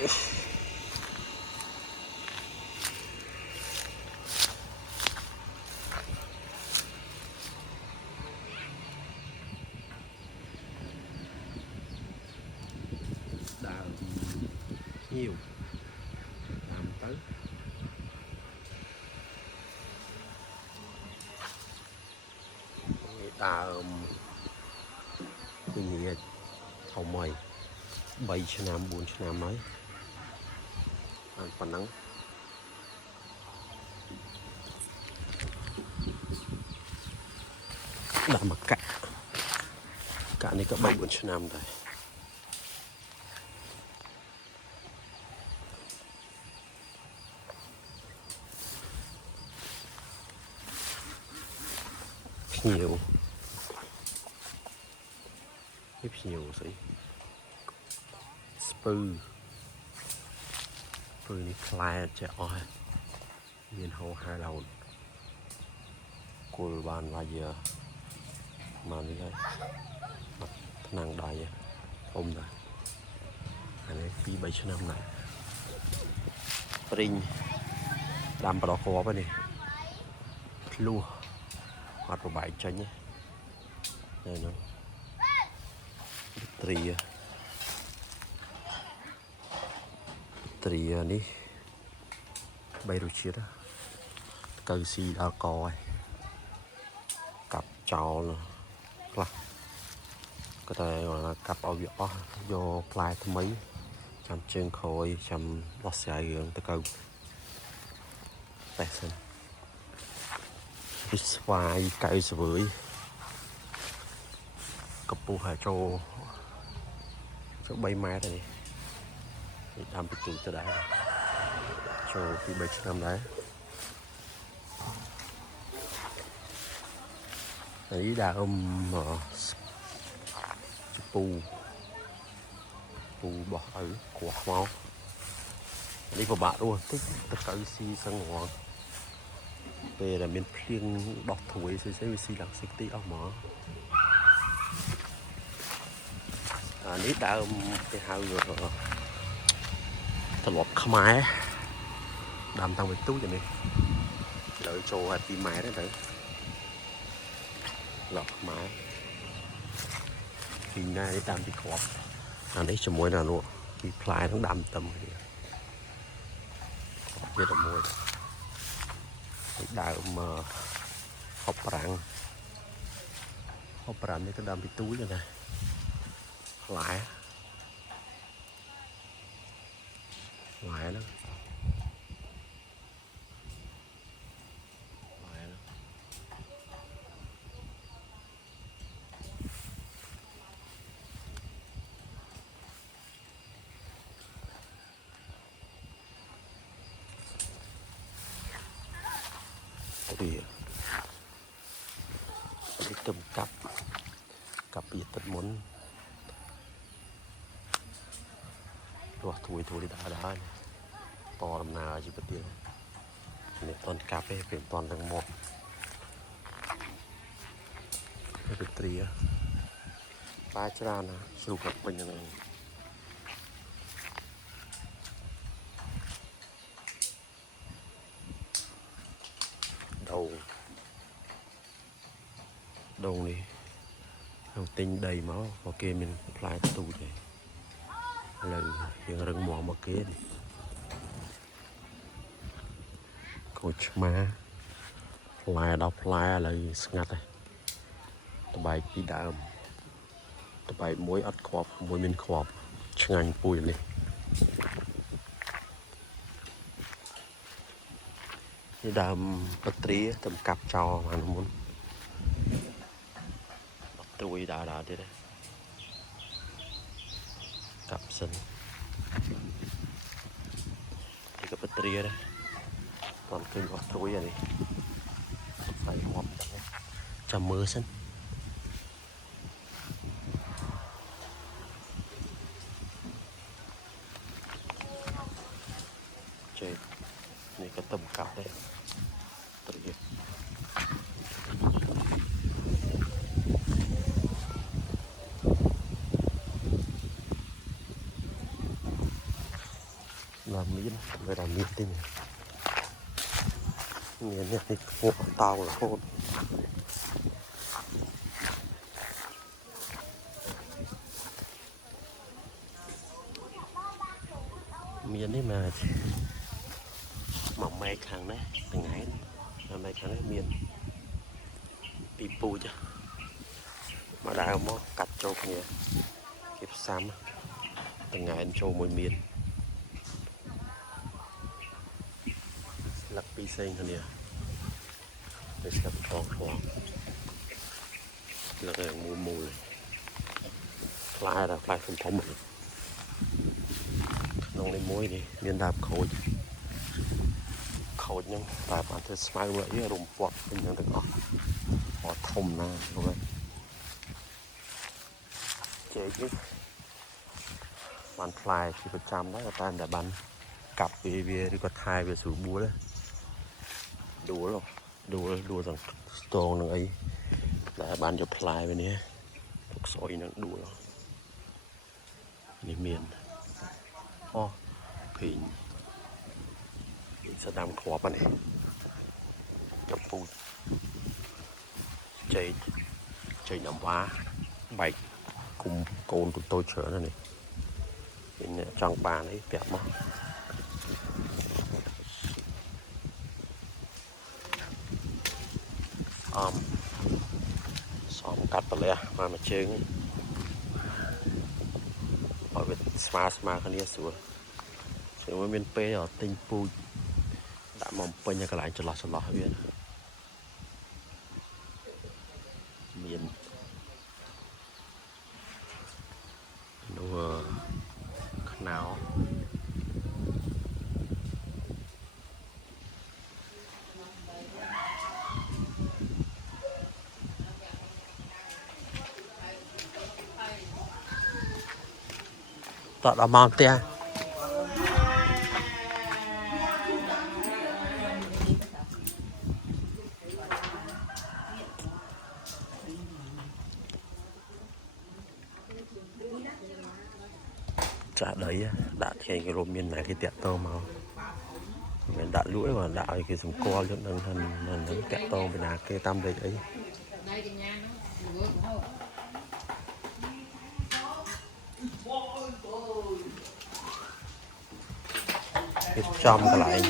nhiều làm tới đào như thầu mày 3 ឆ្នាំ 4 ឆ្នាំហើយប៉ុណ្ណឹងដាក់មកកាក់នេះក៏ 3 4 ឆ្នាំដែរភ្ញៀវស្អីស្ពឺនេះផ្លែចេះអស់មានហូរហើយរហូតគល់បានវាយមកនេះហើយថ្នាំងដៃធំដែរអានេះ 2 3 ឆ្នាំដែរព្រីងដាំប្រដគ្រាប់នេះភ្លោះអត់ប្របែកចេញទេហ្នឹងត្រីនេះ3 រសជាតិកៅស៊ីដល់កហើយកាប់ចោលខ្លះក៏តែកាប់ឲ្យវាអស់យកផ្លែថ្មីចាំជើងក្រោយចាំដោះស្រាយរឿងទៅកៅតែសិនពីស្វាយកៅស្វើយកម្ពស់ហើយចូល3 ម៉ែត្រនេះដាំពីទូទៅដែរចូលពី 3 ឆ្នាំដែរនេះដើមពូបោះឪគួរខ្មៅនេះពិបាករស់តិចទៅកៅស៊ីសឹងហ្មងពេលដែលមានភ្លៀងដោះត្រួយស្អីវាស៊ីឡើងសិចតិចអស់ហ្មងនេះដើមគេហៅត្រឡប់ខ្មែរដើមតាំងពីទូចនេះលើចូលឲ្យ 2 ម៉ែត្រទៅត្រឡប់ខ្មែរពីណានេះតាមពីគ្រាប់អានេះជាមួយនឹងនោះពីផ្លែទាំងដាំទឹមគ្នាវាតែមួយដើមហប់ប្រាំងនេះក៏ដាំពីទូចដែរផ្លែហ្នឹងវាទំកាប់ពីទឹកមុនរស់ទួយដែរតដំណើរជីវិតទៀតនេះតន់កាប់ទេពេលតន់ទាំងមកទៅត្រាប៉ាច្រើនណាជ្រូកកាប់ពេញហ្នឹងដងនេះเราទិញដីមកក៏គេមានផ្លែទូចដែរឥឡូវយើងរឹងមាំមកគេកូនឆ្មាផ្លែដល់ផ្លែឥឡូវស្ងាត់ហើយត្បែកពីដើមត្បែកមួយអត់គ្រាប់មួយមានគ្រាប់ឆ្ងាញ់ពុយនេះដើមបត្រាទំកាប់ចោលអាមុនត្រួយដើរទៀតកាប់សិននេះក៏បត្រាដែរតន់ឃើញអត់ត្រួយអានេះស្អីហប់ចាំមើលសិនចេះនេះក៏ទំកាប់ដែរត្រា người ta miên tinh miên này thì hộ tao là hôn miên đấy mà mỏng may kháng đấy từng ngày may kháng đấy miên bị bù chứ mà đã có cắt trâu kìa kịp xăm từng ngày anh trâu môi miên lắc pi xanh thôi nè để xem thong thong là cái mù mù này fly là fly không thông này nông lên mối đi miên đạp khối khối nhưng tại bản thân smile vậy rùng quạt bên những từng họ thông na đúng không chế chứ bạn fly thì phải chăm đó là tan để bắn cặp về đi có thai về sủi búa đấy đùa rằng stone nó ấy là bạn cho fly bênนี้thuộc soi nó đùaนี่เมียนอ๋อผิงสะดามขวบอันนี้กับปูใจน้ำว้าใบคุมโกนตัวโตเฉินนั่นนี่เป็นจังปานี่เปียกมั้งซ้อมกัดไปเลยมาเชิงเอาไปสมาคันนี้สวยสวยว่าเป็นเป้อติงปูđã mong bên nhà cái lại cho lọt biết miền đồ nào tọt ở mòn tia trả đấy đã thì cái lốm miền này cái tiệm tôm màu mình đã lũi và đã cái dùng co cho nên thành tiệm tôm bên nào cái tam đấy ấy cái trong cái lại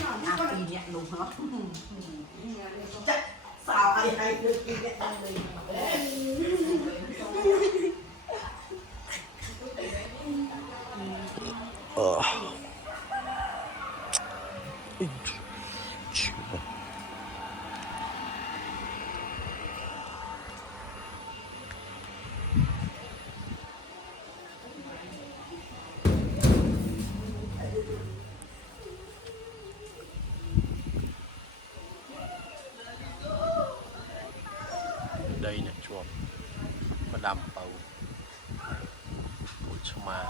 đây nè chuột nó đầm bầu của chuma